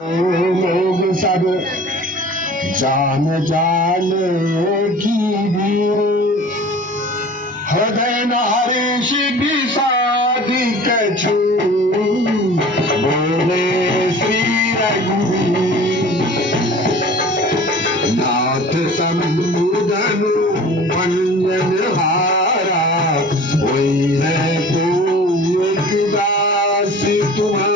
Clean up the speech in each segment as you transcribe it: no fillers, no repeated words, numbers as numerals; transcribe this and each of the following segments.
लोग सब जान जान की हृदय नारेश विषादी कछु बोले श्री रघुवीर नाथ समुदनु वंजन हारा वही है तो एक दास तुम्हारा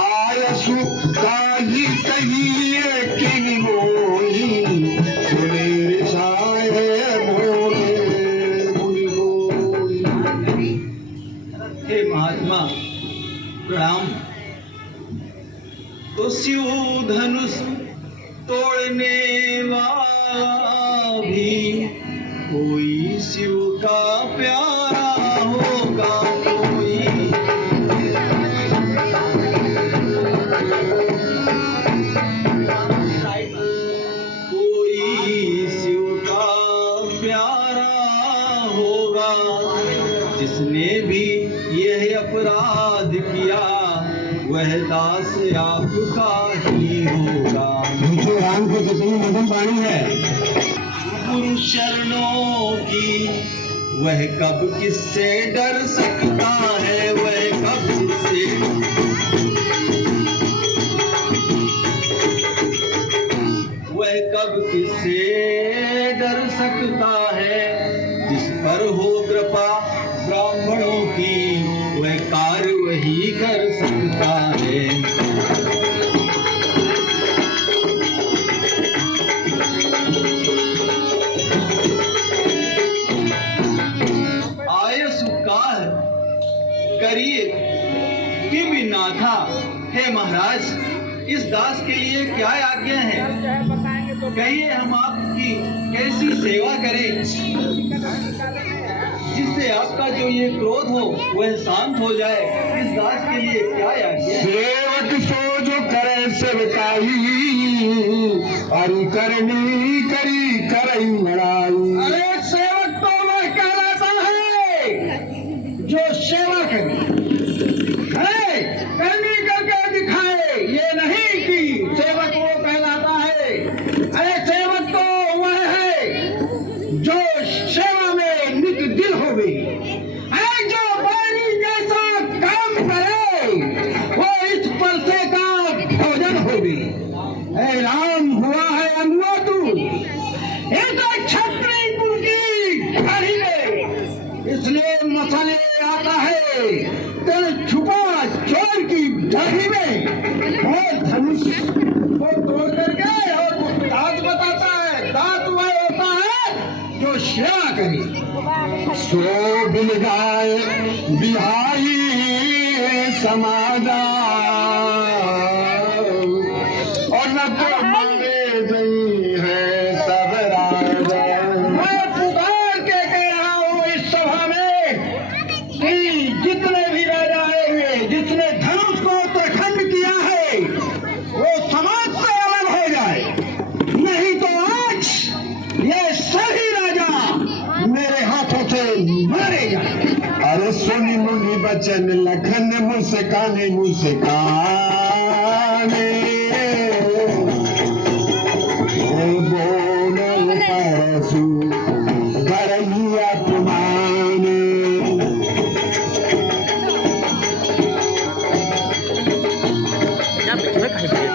आयसु काही कहिए कि मोही सुने रिसाए मोहे मुनि गोरी। हे महात्मा प्रणाम। तो शिव धनुष तोड़ने वाला भी कोई शिव का प्यारा होगा, कोई शिव का प्यारा होगा। जिसने भी यह अपराध किया वह दास आपका ही होगा। मुझे राम को जितनी मदन पानी है गुरु शरणों की वह कब किससे डर सकता है, वह कब किससे वह कब किससे डर सकता है। जिस पर हो कृपा ब्राह्मणों की वह कार्य वही कर सकता है। करिए कि भी ना था। हे महाराज, इस दास के लिए क्या आज्ञा है? कहिए हम आपकी कैसी सेवा करें जिससे आपका जो ये क्रोध हो वह शांत हो जाए। इस दास के लिए क्या आज्ञा है? सेवक सो जो करे सेवकाई और करनी करी करई लड़ाई। अरे सेवक तो वह कहलाता है जो सेवा करे, अरे करनी करके दिखाए, ये नहीं कि सेवक वो कहलाता है। अरे सेवक तो वह है जो सेवा में नित दिल होवे, अरे जो पानी जैसा काम करे वो इस परसे का भोजन होवे। अरे राम हुआ है अनुआ तू, ये तो क्षत्रिय कुल की घड़ी में, इसलिए मसाले आता है तेरे छुपा चोर की दाढ़ी में। और धनुष को तोड़ करके और दांत बताता है, दांत वह होता है जो सेवा करे। सो बिन गाय बिहाई समाजा और न तो मांगे गई है सब राजा। मैं पुकार के कह रहा हूँ इस सभा में कि जितने भी राजा आए हुए, जिसने धनुष को उत्तराखंड किया है वो समाज से अलग हो जाए, नहीं तो आज ये सभी राजा मेरे हाथों से मारे जाए। अरे सुनी मुनि बचन लखन मुस्काने मुस्काने बोल परसु करही अपमाने।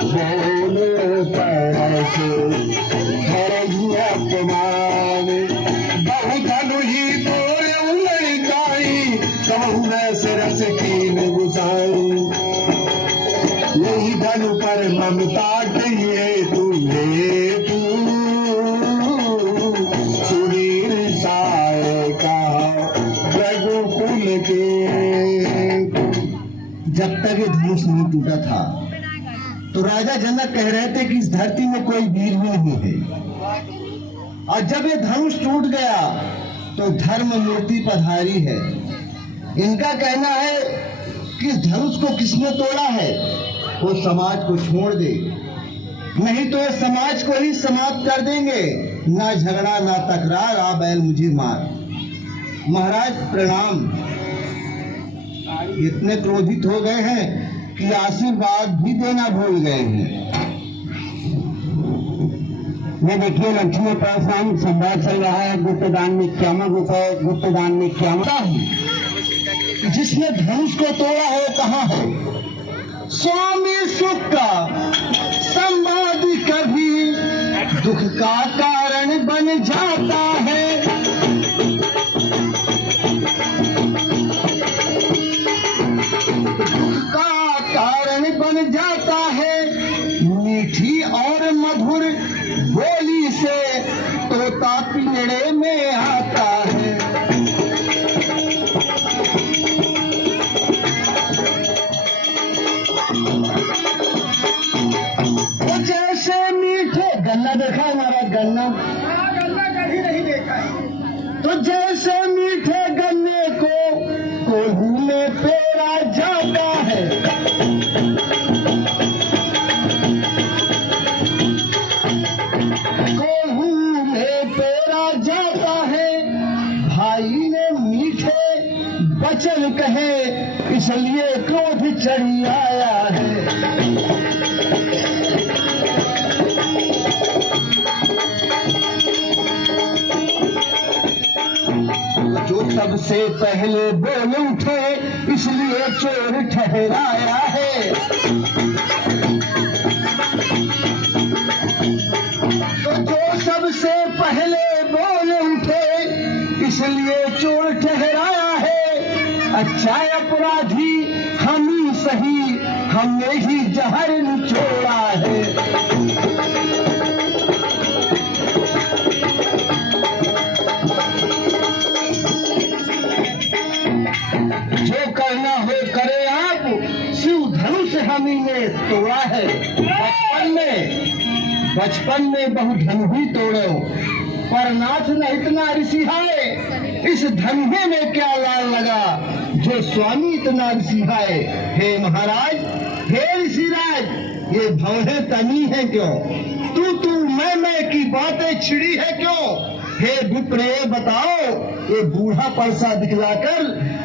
बोल परसु करही अपमाने। बहु धनु ही तोरे उलड़ाई कहूँ न सरस कीन गुसाई। यही धनु पर ममता कहिए तू ले तू सुनीर साय का रघुकुल के। जब तक ये धनुष नहीं टूटा था तो राजा जनक कह रहे थे कि इस धरती में कोई वीर भी नहीं है, और जब ये धनुष टूट गया तो धर्म मूर्ति पधारी है। इनका कहना है कि इस धनुष को किसने तोड़ा है वो समाज को छोड़ दे, नहीं तो ये समाज को ही समाप्त कर देंगे। ना झगड़ा ना तकरार, आ बैल मुझे मार। महाराज प्रणाम। इतने क्रोधित हो गए हैं कि आशीर्वाद भी देना भूल गए हैं। ये देखिए लक्ष्मी परशुराम संवाद चल रहा है। गुप्तदान में क्या गुप्तदान में क्या जिसने धनुष को तोड़ा है कहाँ है? स्वामी सुख का संवाद कभी दुख का कारण बन जाता है। दुख का कारण बन जाता है। मीठी और मधुर बोली से तोता पिंजड़े में आता है। वो जैसे मीठे गन्ना देखा हमारा गन्ना कभी नहीं देखा है। तो जैसे मीठे गन्ने को कोल्हू में पेरा जाता है। कोल्हू में पेरा जाता है। भाई ने मीठे वचन कहे इसलिए क्रोध चढ़ी आया है। जो सबसे पहले बोल उठे इसलिए चोर ठहराया है। तो जो सबसे पहले बोल उठे इसलिए चोर ठहराया है। अच्छा अपराधी हम ही सही, हमने ही जहर निचोड़ा है। जो करना हो करे आप, शिव धनुष हम ही ने तोड़ा है। बचपन में बहु धनु ही तोड़ो, पर नाथ न इतना ऋषि है। इस धनुहे में क्या लाल लगा, जो स्वामी इतना ऋषि है। हे महाराज, हे ऋषिराज, ये भौहे तनी है क्यों? तू मैं की बातें छिड़ी है क्यों? हे विप्रे बताओ, ये बूढ़ा परसा दिखलाकर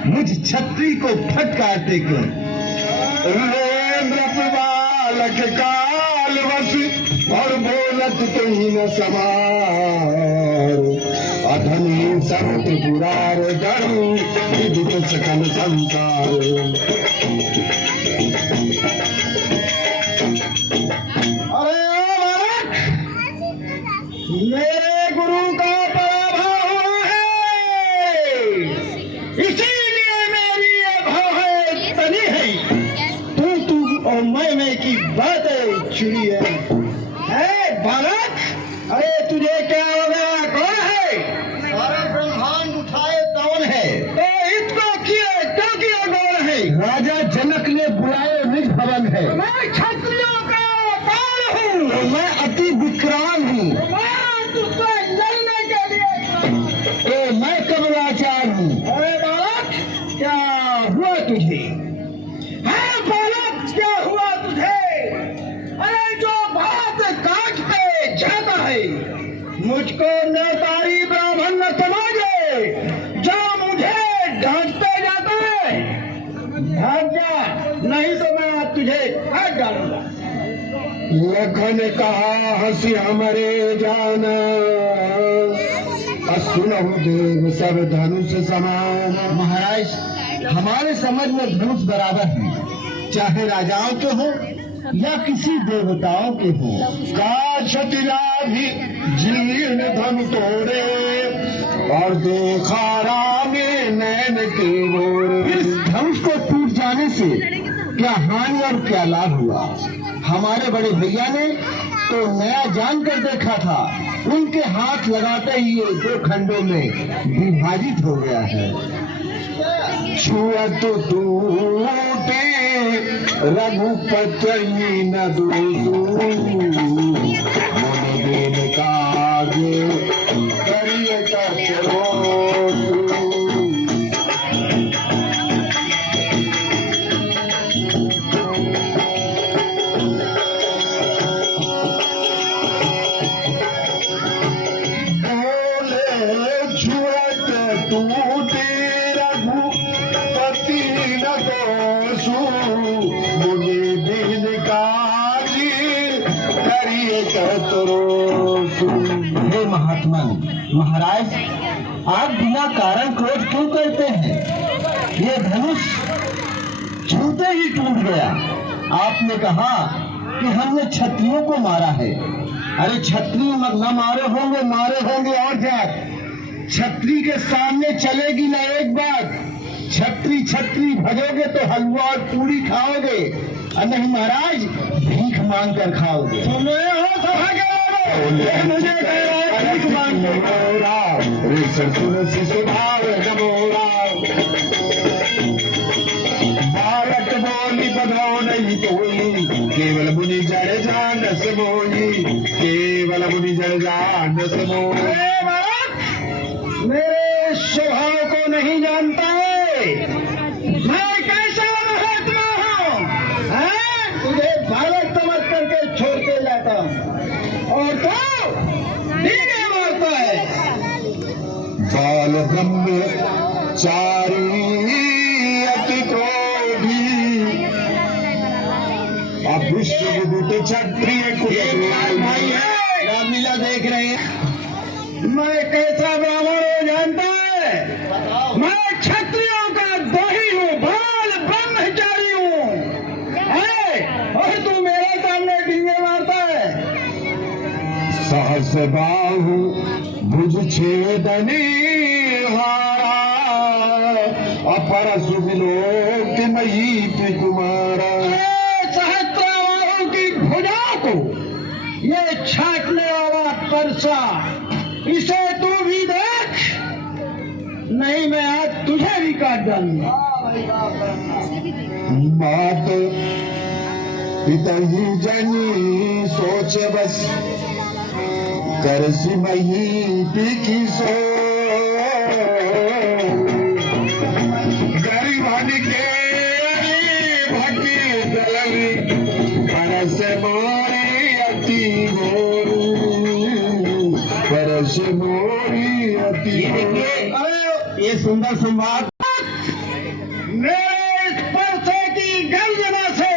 मुझ छत्री को फटकारते क्यों? बालक काल वश और बोलत तुम न समार। अधनी संत पुरार जड़ू विदित सकल संसार। अरे मेरे गुरु का पराभव हुआ है, इसीलिए मेरी ये भौहें तनी है। तू और मैं की बातें छिड़ी है बालक। अरे तुझे क्या हो गया? कौन है? सारे ब्रह्मांड उठाए कौन है? तो इसको किए क्यों किया? कौन है? राजा जनक ने बुलाए निज भवन है। मैं क्षत्रियों का अवतार हूँ। मैं अति विक्रांत हूँ। मैं कमलाचार हूँ। अरे बालक, क्या हुआ तुझे? हाँ बालक, क्या हुआ तुझे? अरे जो बात काट पे जाता है, मुझको नेतारी ब्राह्मण न समझे, जो मुझे डांटते जाता है। भाग जा, नहीं तो मैं तुझे काट डालूंगा। लखन कहा हंसी हमारे जाना, सुनहु देव सब धनुष समान। महाराज, हमारे समझ में धनुष बराबर है, चाहे राजाओं के हो या किसी देवताओं के हो। का क्षतिलाभी जीर्ण धनु तोड़े और देखा राम नैन के मोरे। इस धनुष को टूट जाने से क्या हानि और क्या लाभ हुआ? हमारे बड़े भैया ने तो नया जानकर देखा था, उनके हाथ लगाते ही ये दो खंडों में विभाजित हो गया है। छुअत टूटे रघुपति न दूसू, मन काज करिए करो। टूटे रघुपति न दोषु, मुनि हे महात्मा महाराज, आप बिना कारण क्रोध क्यों करते हैं? ये धनुष छूते ही टूट गया। आपने कहा कि हमने क्षत्रियों को मारा है। अरे क्षत्रिय न मारे होंगे और क्या? छत्री के सामने चलेगी ना एक बात। छत्री भजोगे तो हलवा और पूरी खाओगे, और नहीं महाराज भीख मांग कर खाओगे। सुन रहे हो सभा के लोगों? मुझे कह रहा है भीख मांग बालक बोली बधाओ नहीं तोई, केवल मुनि जड़ जान से मोई, केवल मुनि जड़ जान से मोई। मेरे स्वभाव को नहीं जानता है, मैं कैसा महात्मा हूँ? तुझे बालक समझ करके छोड़ के जाता हूँ और तो डींगे मारता है। बाल ब्रह्मचारी अति क्रोधी, अब विश्व विदित क्षत्रिय भाई है रामलीला देख रहे हैं। मैं कैसा ब्राह्मण हूँ जानता है? मैं क्षत्रियों का दोही हूँ, बाल ब्रह्मचारी हूँ, और तू मेरे सामने डींगे मारता है। सहस बाहु भुज छेदनी हारा, अपर सुविलोक मही कुमारा। सहस्त्रबाहु की भुजाओं को ये छाटने वाला परसा, इसे तू भी देख, नहीं मैं आज तुझे भी काट डालूंगा। मात पिता ही जनी सोच बस, कर सिमही पीकी सो। गरीबानी के भक्ति दलवी, परस मोरी अति मोरू, परस मोरी अति। अरे ये सुंदर संवाद मेरे इस परसे की गर्जना से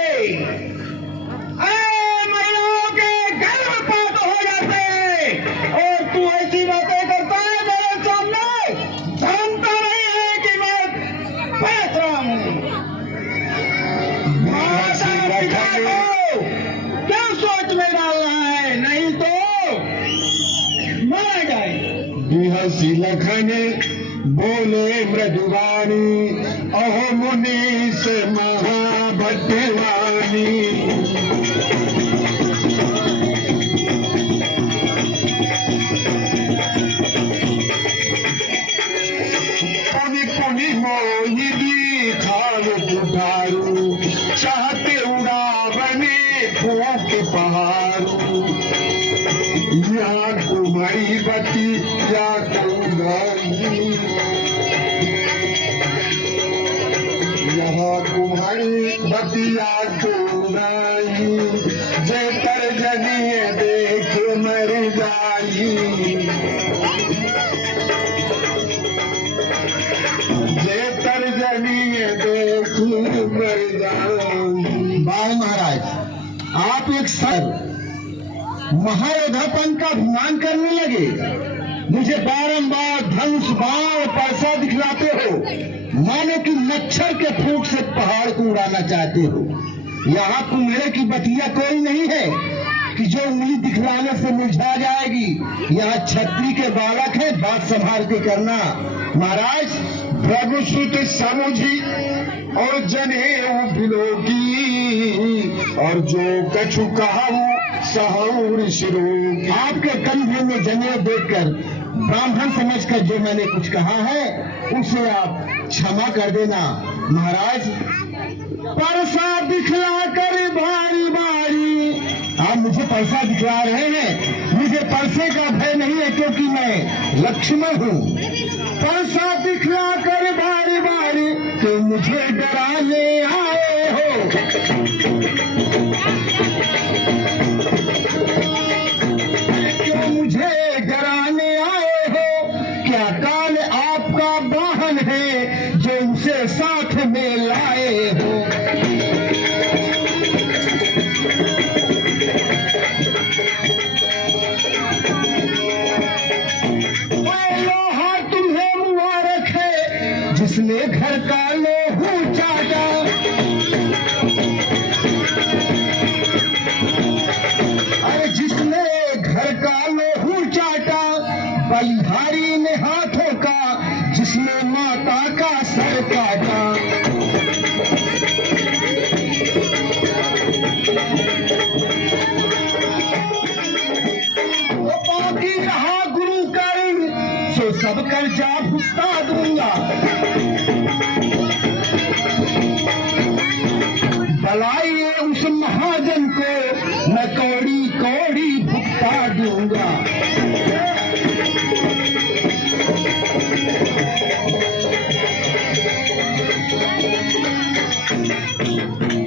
महिलाओं के गर्भपात हो जाते हैं, और तू ऐसी बातें करता है मेरे सामने, जानता नहीं है कि मैं पैस रहा हूँ। माता पिता को क्या सोच में डाल रहा है? नहीं तो मारा जाए। हसी लखन बोले मृदुवाणी, अहो मुनि से महाभटवानी। पुनि पुनि मोहि खाल उठारू, चाहते उड़ावने फूक पहाड़ू। या तुम्हारी बती या कौंदानी, यहाँ तुम्हारी बतिया कौंदाई, जे तर्जनी देख मर जाई, जे तर्जनी देख मर जाई। बाल महाराज, आप एक सर महायोधापन का अभिमान करने लगे। मुझे बारंबार धनुष बाण परसा दिखलाते हो, मानो कि मच्छर के फूंक से पहाड़ को उड़ाना चाहते हो। यहाँ कुम्हेरे की बतिया कोई नहीं है कि जो उंगली दिखलाने से मुरझा जाएगी। यहाँ छत्री के बालक है, बात संभाल के करना। महाराज प्रभुसुत समुझी और जने बिलोकी, और जो कछु कहा सहौर शिरोगी। आपके कंधे में जनेऊ देखकर ब्राह्मण समझकर जो मैंने कुछ कहा है उसे आप क्षमा कर देना। महाराज परसा दिखला कर बारी बारी, आप मुझे परसा दिखला रहे हैं। मुझे परसे का भय नहीं है क्योंकि मैं लक्ष्मण हूँ। परसा दिखला कर बारी बारी, तो मुझे डराने आए हो। क्यों मुझे डराने आए हो? क्या काल आपका वाहन है जो उसे साथ में लाए हो? बाकी रहा गुरु कर सो सब कर जा भुगता दूंगा। बलाइए उस महाजन को मैं कौड़ी कौड़ी भुगता दूंगा।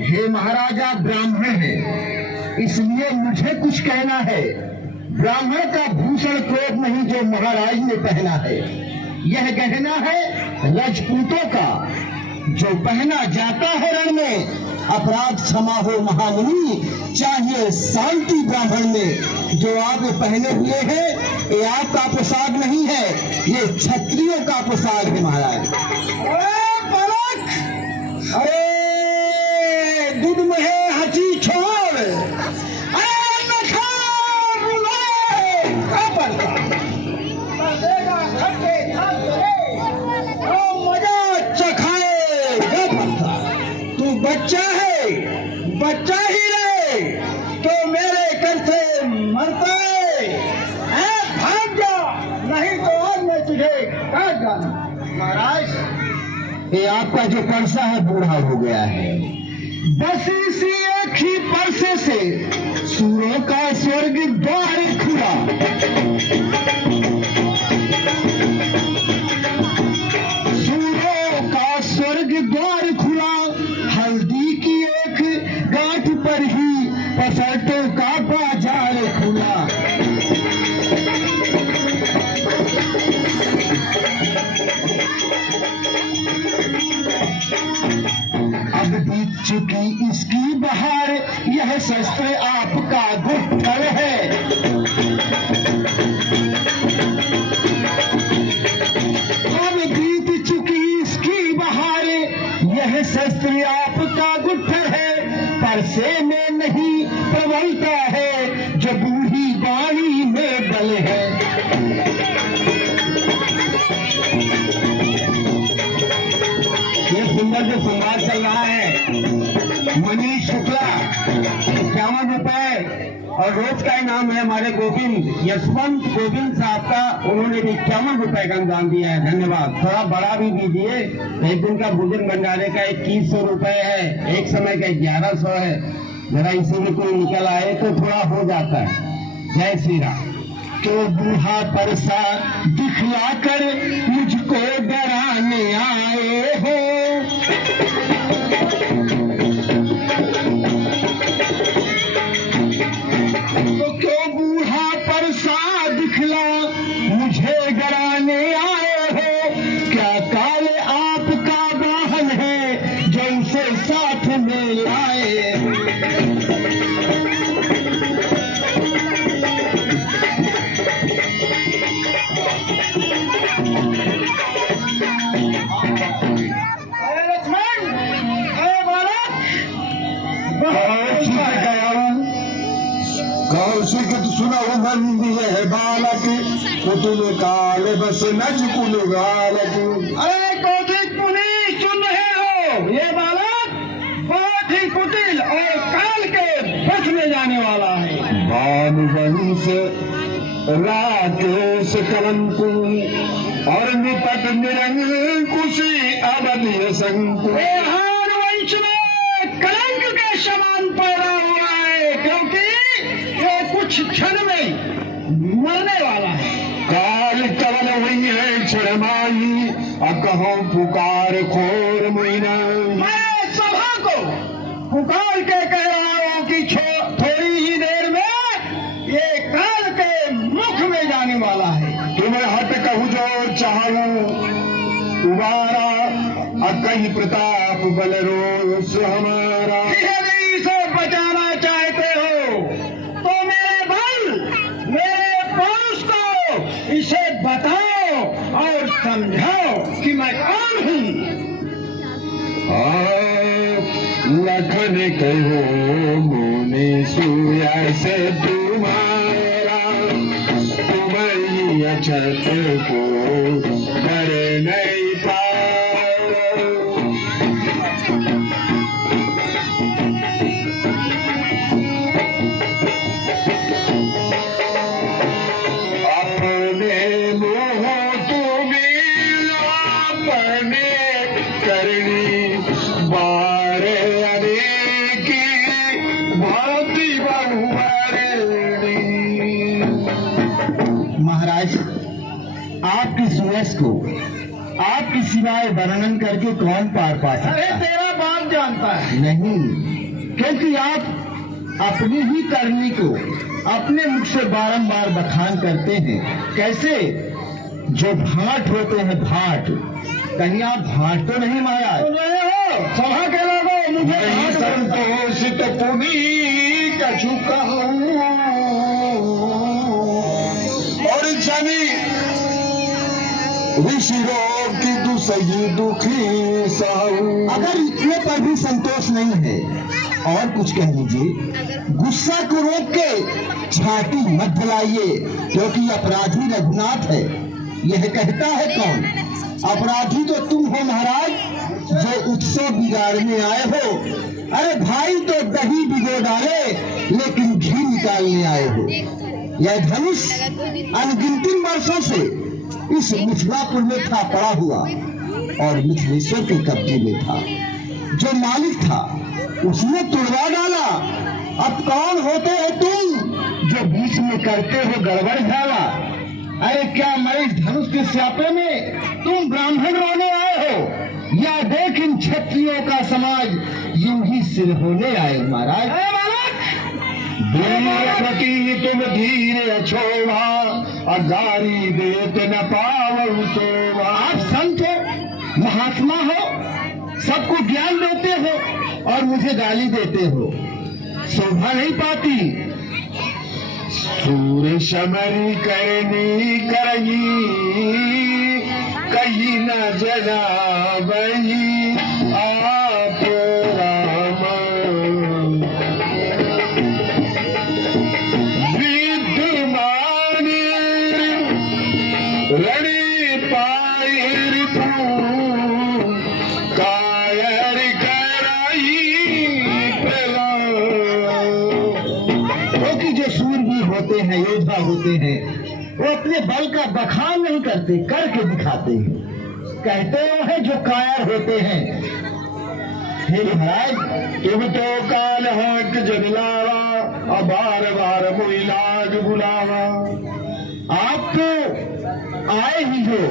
हे महाराजा, ब्राह्मण है इसलिए मुझे कुछ कहना है। ब्राह्मण का भूषण क्रोध नहीं जो महाराज ने पहना है। यह गहना है राजपूतों का जो पहना जाता है रण में। अपराध क्षमा हो महामुनि, चाहिए शांति ब्राह्मण में। जो आप पहने हुए हैं ये आपका पोशाक नहीं है, ये क्षत्रियों का पोशाक है महाराज। अरे दूध में हची छोड़, अरे नखार ले, काबर का देगा खट्टे खान करे, ओ मजा चखाए गपरता। तू बच्चा है, बच्चा ही रहे तो मेरे घर से मरता है। भाग जा, नहीं तो आज मैं तुझे काट डालूं। महाराज, ये आपका जो परसा है बूढ़ा हो गया है। बस इसी एक ही परसे से सूरों का स्वर्ग द्वार खुला। सूरों का स्वर्ग द्वार खुला, हल्दी की एक गांठ पर ही पसरटों का बाजार खुला। अब बीत चुकी इसकी बहार, यह शस्त्र आपका गुप्तर है। अब बीत चुकी इसकी बहार, यह शस्त्र आपका गुप्तर है। परसे में नहीं प्रबलता है जो बूढ़ी बाणी में बल है। ये सुंदर जो संवाद चल रहा है, मनीष शुक्ला 51 रुपए और रोज का इनाम है हमारे गोविंद यशवंत गोविंद साहब का। उन्होंने भी 51 रुपए का अनुदान दिया है, धन्यवाद। थोड़ा बड़ा भी दीजिए, एक दिन का भोजन भंडारे का 2100 रुपए है, एक समय का 1100 है। जरा इसी में कोई निकल आए तो थोड़ा हो जाता है। जय श्री राम। तो बूढ़ा परसा दिखलाकर मुझको डराने आए हो। तो क्यों बूढ़ा परसा दिखला मुझे डराने आए हो। क्या काल आपका वाहन है जो उसे साथ में लाए। कौशिक सुनो बंदी है बालक, कुतुल काल बस नज कुल गालक। अरे कौशिक मुनि सुन रहे हो, ये बालक बहुत ही कुटिल और काल के बस में जाने वाला है। भानुवंश राकेश कलंकु और निपट निरंकुशी अवधि संकु। भानुवंश में कलंक के समान पैदा हुआ है, क्योंकि कुछ क्षण में मरने वाला है। काल कवल हुई है क्षणमाई, अकहो पुकार खोर मुइना। मैं सभा को पुकार के कह रहा हूं कि थोड़ी ही देर में ये काल के मुख में जाने वाला है। तुम्हें हट कहूं जो चाहूं तुम्हारा, अकही प्रताप बल रोष हमारा। यदि से बचाना चाहते हो तो मेरे बल, मेरे पौरुष को इसे बताओ और समझाओ कि मैं कौन हूँ। लखन कहो मुनि सूया से तुम्हारा, तुम्हारी अछत को कर नहीं पाओ। आपकी सुयश को आपकी सिवाय वर्णन करके कौन पार पा सकता अरे है? तेरा बाप जानता है। नहीं, क्योंकि आप अपनी ही करनी को अपने मुख से बारंबार बखान करते हैं। कैसे? जो भाट होते हैं भाट, कहीं आप भाट तो नहीं माया? सुन रहे हो सभा के लोगों, मुझे नहीं भाट बोलता है। संतोष तो पुनी कछु कहूं और जनी ऋषि रोग की दुसही दुखी सहूं। अगर इतने पर भी संतोष नहीं है, और कुछ कह लीजिए। गुस्सा को रोक के छाती मत दिलाइए, क्योंकि अपराधी रघुनाथ है। यह कहता है कौन? अपराधी तो तुम हो महाराज, जो उत्सव बिगाड़ने आए हो। अरे भाई तो दही भिगो डाले, लेकिन घी निकालने आए हो। यह धनुष अनगिनती वर्षों से इस मिथिलापुर में था पड़ा हुआ, और मिथिलेश्वर के कब्जे में था। जो मालिक था उसने तुड़वा डाला। अब कौन होते हो तुम जो बीच में करते हो गड़बड़ झाला? अरे क्या मैं इस धनुष के स्यापे में तुम ब्राह्मण रोने आए हो, या देख इन क्षत्रियों का समाज यूं ही सिर होने आए महाराज? धीर प्रति तुम धीर अछोवा अगारी देत न पावहु सोवा। आप संत हो, महात्मा हो, सबको ज्ञान देते हो और मुझे गाली देते हो, शोभा नहीं पाती। सूर समरी करनी करही कही न जनाबही आप राम। विद्यमान रणि पायर कायर कराई प्रलाप। क्योंकि जो सूरवीर होते हैं, योद्धा होते हैं, वो अपने बल का बखान नहीं करते, करके दिखाते हैं। कहते वो हैं जो कायर होते हैं। हे महाराज, तुम तो काल हक जगलावा और बार बार मुइलाज बुलावा। आप तो आए ही हो,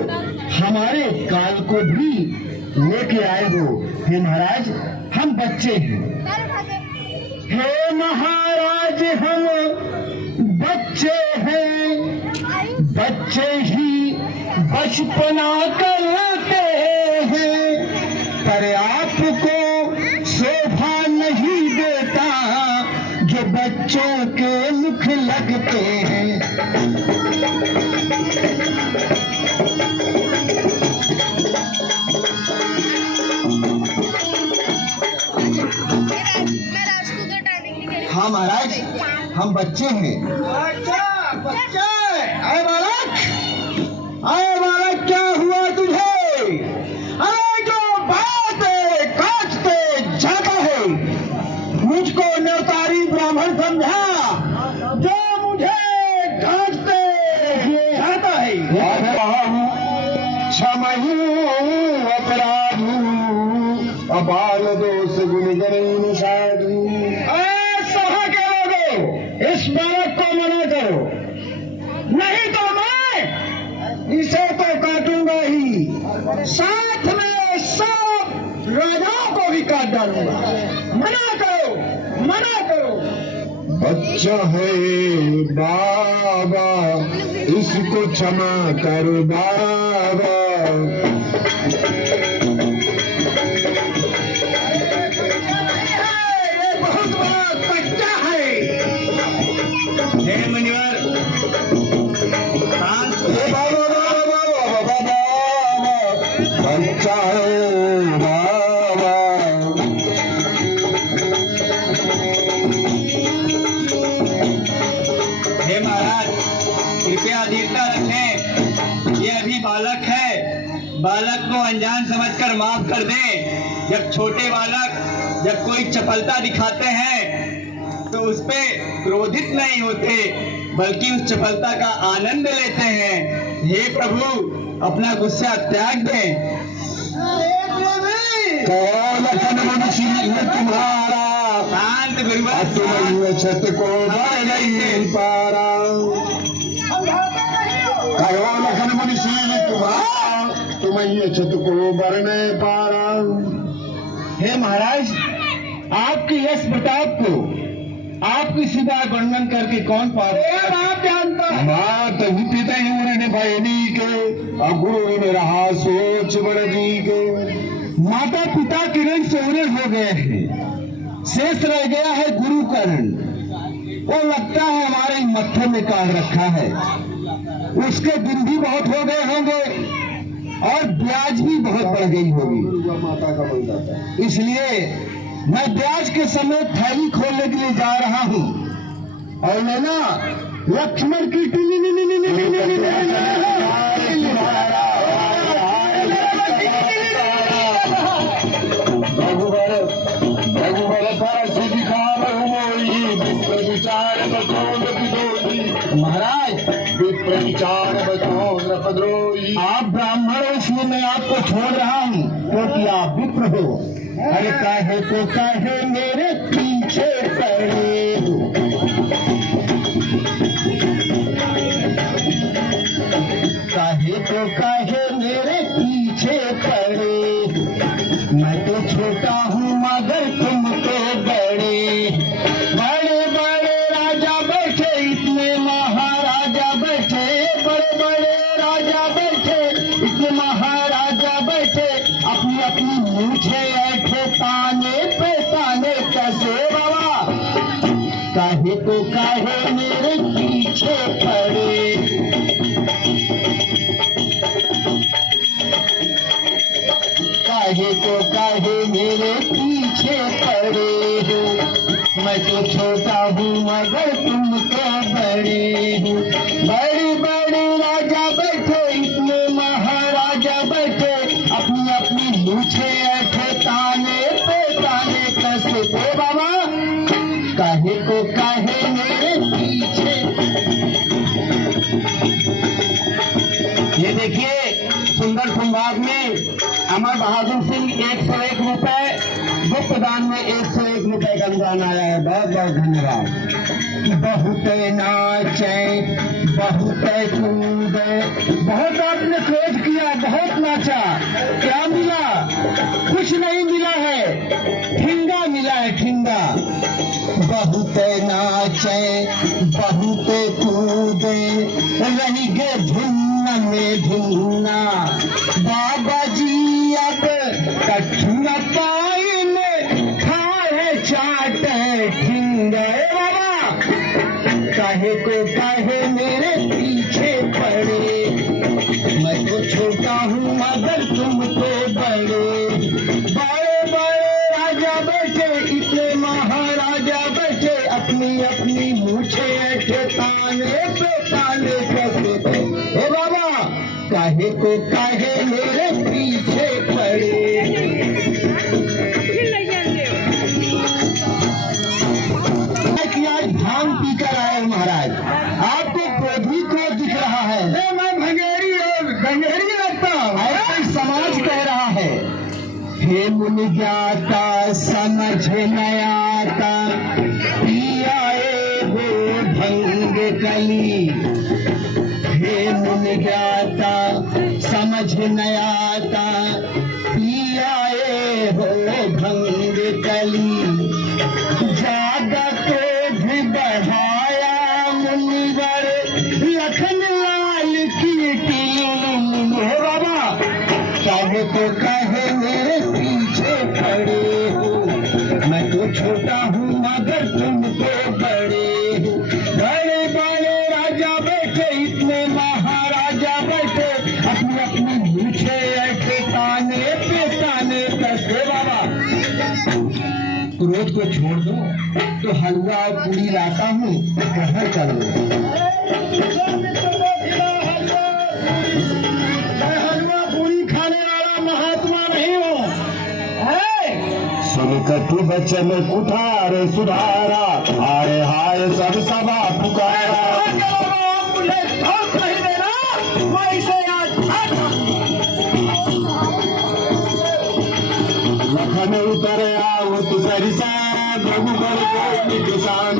हमारे काल को भी लेके आए हो। हे महाराज, हम बच्चे हैं। हे महाराज, हम बच्चे हैं, बच्चे ही बचपना करते हैं, पर आपको शोभा नहीं देता जो बच्चों के मुख लगते हैं। हाँ महाराज, हम बच्चे हैं। अच्छा बच्चे, अरे बालक, अरे बालक, क्या हुआ तुझे? अरे जो बातें काटते जाता है, मुझको न्यौतारी ब्राह्मण समझा, जो मुझे काटते जाता है। क्षमहू अपराधू अपाल दोष गुण करें साधु। सभा के लोगों, इस बालक को मना करो, नहीं तो मैं इसे तो काटूंगा ही, साथ में सब राजाओं को भी काट डालूंगा। मना करो, मना करो। बच्चा है बाबा, इसको क्षमा करो बाबा। ये बहुत बड़ा बच्चा है। हे मुनिवर, शांत हो। बाबा बाबा बाबा बाबा, बच्चा है बाबा। हे महाराज, कृपया धीरता रखें। ये अभी बालक है, बालक को अनजान समझकर माफ कर दें। जब छोटे बालक जब कोई चपलता दिखाते हैं तो उस पे क्रोधित नहीं होते, बल्कि उस चपलता का आनंद लेते हैं। हे प्रभु, अपना गुस्सा त्याग दें। कौन लखन मनुष्य है तुम्हारा, शांत गुरुवर, तुम छत को बढ़ नहीं पारा। कहो लखन मनुष्य छत को बरने पारा। हे महाराज, आपके यश प्रताप को आपकी सिवा वर्णन करके कौन पावे? आप जानता है मात ही पिता ही उन्हें भयनी के और गुरु ने रहा सोच बड़ जी के। माता पिता किरण से उड़े हो गए हैं, शेष रह गया है गुरु का ऋण। वो लगता है हमारे मत्थे में काट रखा है। उसके दिन भी बहुत हो गए होंगे और ब्याज भी बहुत बढ़ गई होगी। माता का बन जाता है। इसलिए मैं ब्याज के समय थैली खोलने के लिए जा रहा हूँ और मैं ना लक्ष्मण की महाराज विचार बचो नृपद्रोही। आप ब्राह्मण हो, इसलिए मैं आपको छोड़ रहा हूँ क्योंकि आप विप्र हो। अरे काहे तो काहे मेरे पीछे पड़े हो, काहे तो काहे मेरे पीछे पड़े हो। मैं तो छोटा हूँ मगर तुम तो बड़े। बड़े बड़े राजा बैठे, इतने महाराजा बैठे। बड़े बड़े राजा बैठे, इतने महाराजा बैठे। अपनी अपनी मूछे ऐठे, ताने पे ताने कैसे बाबा। काहे तो काहे मेरे पीछे पड़े, काहे तो काहे मेरे पीछे पड़े हो। मैं तो छोटा हूँ मगर तुम तो बड़े हो। बड़े बड़े राजा बैठे, इतने महाराजा बैठे। अपनी अपनी मूछे ऐठे, ताने पे ताने कैसे तो बाबा। काहे को काहे मेरे पीछे। ये देखिए सुंदर संवाद में अमर बहादुर सिंह 101 रुपए, गुप्त दान में 101 रुपए का अनुदान आया है। बहुत बहुत धन्यवाद। बहुत नाचे बहुत कूदे, बहुत आपने क्रोध किया, बहुत नाचा, क्या मिला? कुछ नहीं मिला है, ठिंगा मिला है, ठिंगा। बहुत नाचे बहुत कूदे, रही गे धुन में धुना। बाबा जी अब कछुआ पाई में खाए चाट ठिंगे बाबा। काहे को काहे मेरे पीछे पड़े, मैं तो छोटा हूँ मगर तुम तो बड़े। बड़े बड़े राजा बैठे, इतने महाराजा बैठे। अपनी अपनी मूछे ऐठे, ताने पे ताने कैसे थे। हे बाबा, काहे को काहे मेरे पीछे पड़े। भांग पीकर आए महाराज, आपको क्रोधी क्रोध दिख रहा है। मैं भंगेरी और गंगेरी लगता हूँ, ऐसा समाज कह रहा है। हे मुनि ज्ञाता समझ न आता, पियाए हो भंग कली। हे मुनि ज्ञाता समझ न आता, पियाए हो भंग कली। ज्यादा क्रोध बढ़ाया मुनिवर, लखन लाल की टीम। हे बाबा, काहे तो काहे मेरे पीछे खड़े हो। मैं तो छोटा हूँ मगर तुम तो बड़े हो। बड़े बड़े राजा बैठे, इतने महाराजा बैठे। अपनी अपनी मूछे ऐसे, ताने पे ताने कैसे बाबा। क्रोध को छोड़ दो तो हलवा और पूरी लाता हूँ, ग्रहण कर लो। मैं हलवा पूरी खाने वाला महात्मा नहीं हूँ। सुन कटु बचन कुठार सुधारा, हाय हाय सब सभा पुकारा। मुझे ठोक नहीं देना, मैं इसे आज लखन उतर आओ तुझरी सा, रघुबर कोटि किसान।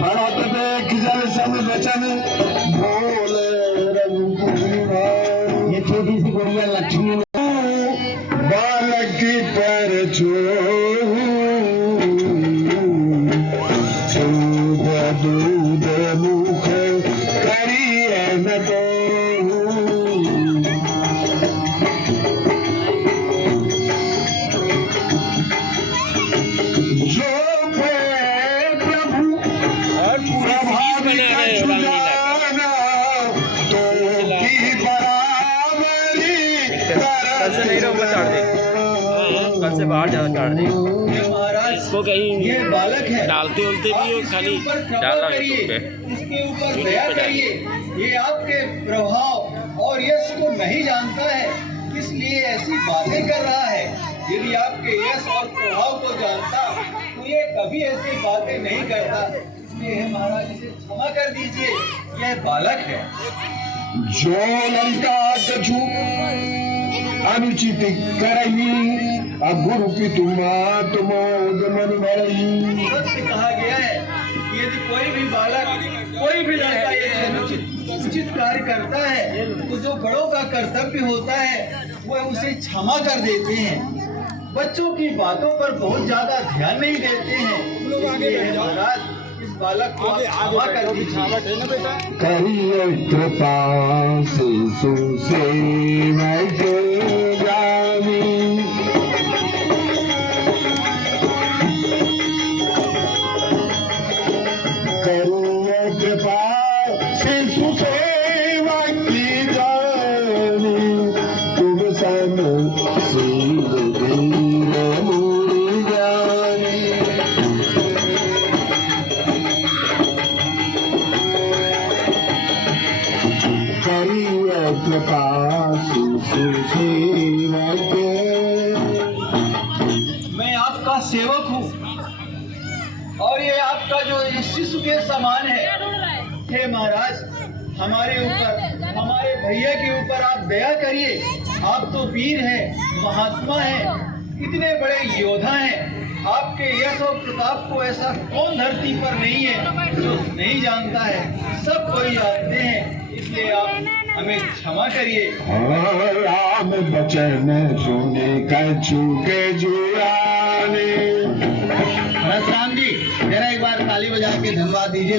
बढ़त देख जल सब बचन, बोले रघुकुल जो पे प्रभु और पूरी सीरीज बना है रामलीला तो की बराबरी कल से नहीं रहो चाट दे कल से बाहर जाना चाट दे इसको कहीं ये बालक है, डालते उलते भी हो खाली इसके ऊपर क्षमा डालना करिए, यूट्यूब पे इसके ऊपर दया करिए। ये आपके प्रभाव और यश को नहीं जानता है, इसलिए ऐसी बातें कर रहा है। यदि आपके यश और प्रभाव को जानता तो ये कभी ऐसी बातें नहीं करता। इसलिए हे महाराज, इसे क्षमा कर दीजिए, यह बालक है। जो ललिता कछु अनुचित करही अब गुरु की तुमोद मन भरही। सत्य कहा गया है कि यदि कोई भी बालक, कोई भी लड़का ये उचित कार्य करता है तो जो बड़ों का कर्तव्य होता है वह उसे क्षमा कर देते हैं। बच्चों की बातों पर बहुत ज्यादा ध्यान नहीं देते हैं। इसलिए हे महाराज, इस बालक को आप क्षमा कर दीजिए। करिए कृपा शिशु सेवक जानी। करिए कृपा शिशु सेवक जानी। तुम सन सील दीन मूल जानी। करिए कृपा शिशु सेवक। मैं आपका सेवक हूँ और ये आपका जो इस शिशु के समान है। हे महाराज, हमारे ऊपर, हमारे भैया के ऊपर आप दया करिए। आप तो वीर हैं, महात्मा हैं, इतने बड़े योद्धा हैं। आपके यश और प्रताप को ऐसा कौन धरती पर नहीं है जो नहीं जानता है। सब कोई जानते हैं, इसलिए आप हमें क्षमा करिए। राम बचन सुने कछु के जुराने। परशुराम जी, जरा एक बार ताली बजा के धन्यवाद दीजिए।